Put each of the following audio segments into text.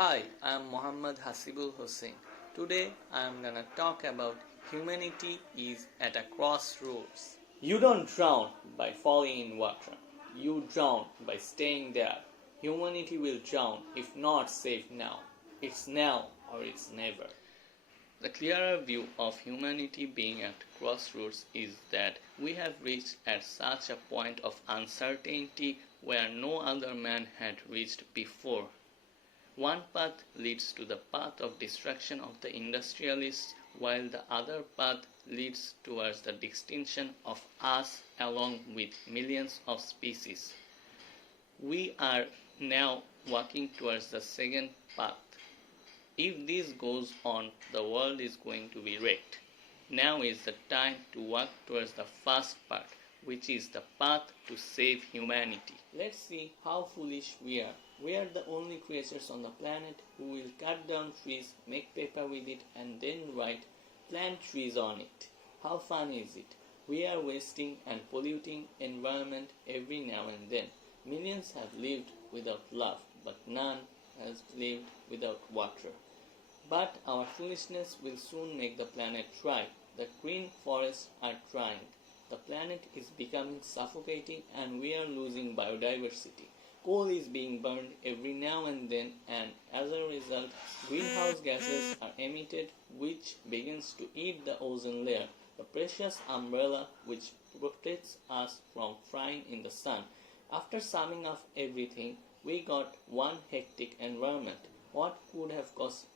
Hi, I am Muhammad Hasibul Hussein. Today I am gonna talk about humanity is at a crossroads. You don't drown by falling in water. You drown by staying there. Humanity will drown if not saved now. It's now or it's never. The clearer view of humanity being at crossroads is that we have reached at such a point of uncertainty where no other man had reached before. One path leads to the path of destruction of the industrialists, while the other path leads towards the extinction of us along with millions of species. We are now walking towards the second path. If this goes on, the world is going to be wrecked. Now is the time to walk towards the first part, which is the path to save humanity. Let's see how foolish we are. We are the only creatures on the planet who will cut down trees, make paper with it, and then write "plant trees" on it. How fun is it? We are wasting and polluting environment every now and then. Millions have lived without love, but none has lived without water. But our foolishness will soon make the planet dry. The green forests are drying. The planet is becoming suffocating and we are losing biodiversity. Coal is being burned every now and then, and as a result, greenhouse gases are emitted, which begins to eat the ozone layer, the precious umbrella which protects us from frying in the sun. After summing up everything, we got one hectic environment. What could have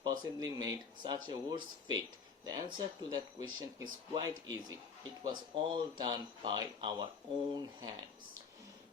possibly made such a worse fate? The answer to that question is quite easy. It was all done by our own hands.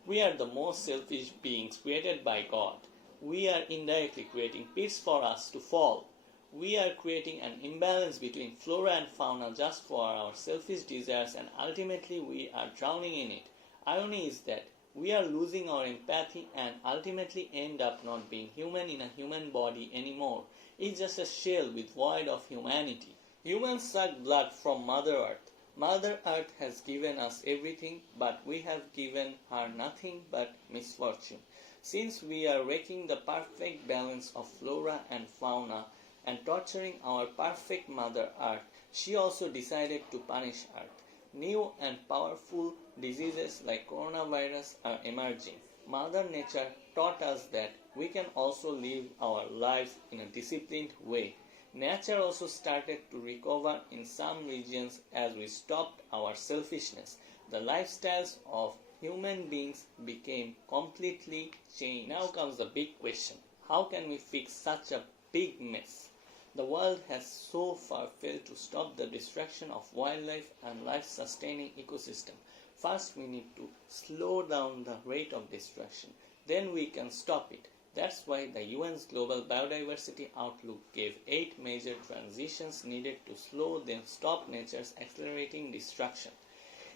We are the most selfish beings created by God. We are indirectly creating pits for us to fall. We are creating an imbalance between flora and fauna just for our selfish desires, and ultimately we are drowning in it. Irony is that we are losing our empathy and ultimately end up not being human in a human body anymore. It's just a shell with void of humanity. Humans suck blood from Mother Earth. Mother Earth has given us everything, but we have given her nothing but misfortune. Since we are wrecking the perfect balance of flora and fauna and torturing our perfect Mother Earth, she also decided to punish Earth. New and powerful diseases like coronavirus are emerging. Mother Nature taught us that we can also live our lives in a disciplined way. Nature also started to recover in some regions as we stopped our selfishness. The lifestyles of human beings became completely changed. Now comes the big question. How can we fix such a big mess? The world has so far failed to stop the destruction of wildlife and life-sustaining ecosystem. First, we need to slow down the rate of destruction. Then we can stop it. That's why the UN's Global Biodiversity Outlook gave 8 major transitions needed to slow then stop nature's accelerating destruction.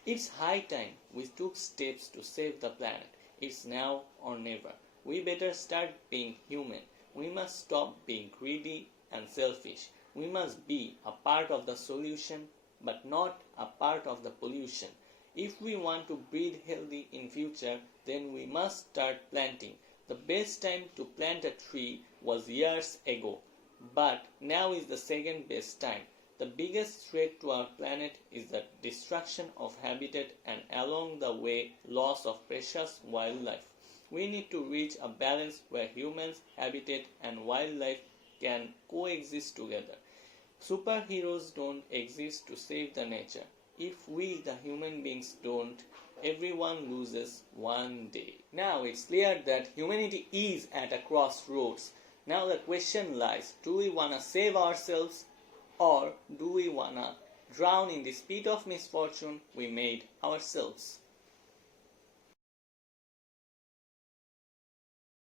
It's high time we took steps to save the planet. It's now or never. We better start being human. We must stop being greedy and selfish. We must be a part of the solution, but not a part of the pollution. If we want to breathe healthy in future, then we must start planting. The best time to plant a tree was years ago, but now is the second best time. The biggest threat to our planet is the destruction of habitat and along the way loss of precious wildlife. We need to reach a balance where humans, habitat and wildlife can coexist together. Superheroes don't exist to save the nature. If we, the human beings, don't, everyone loses one day. Now it's clear that humanity is at a crossroads. Now the question lies, do we want to save ourselves or do we want to drown in this pit of misfortune we made ourselves?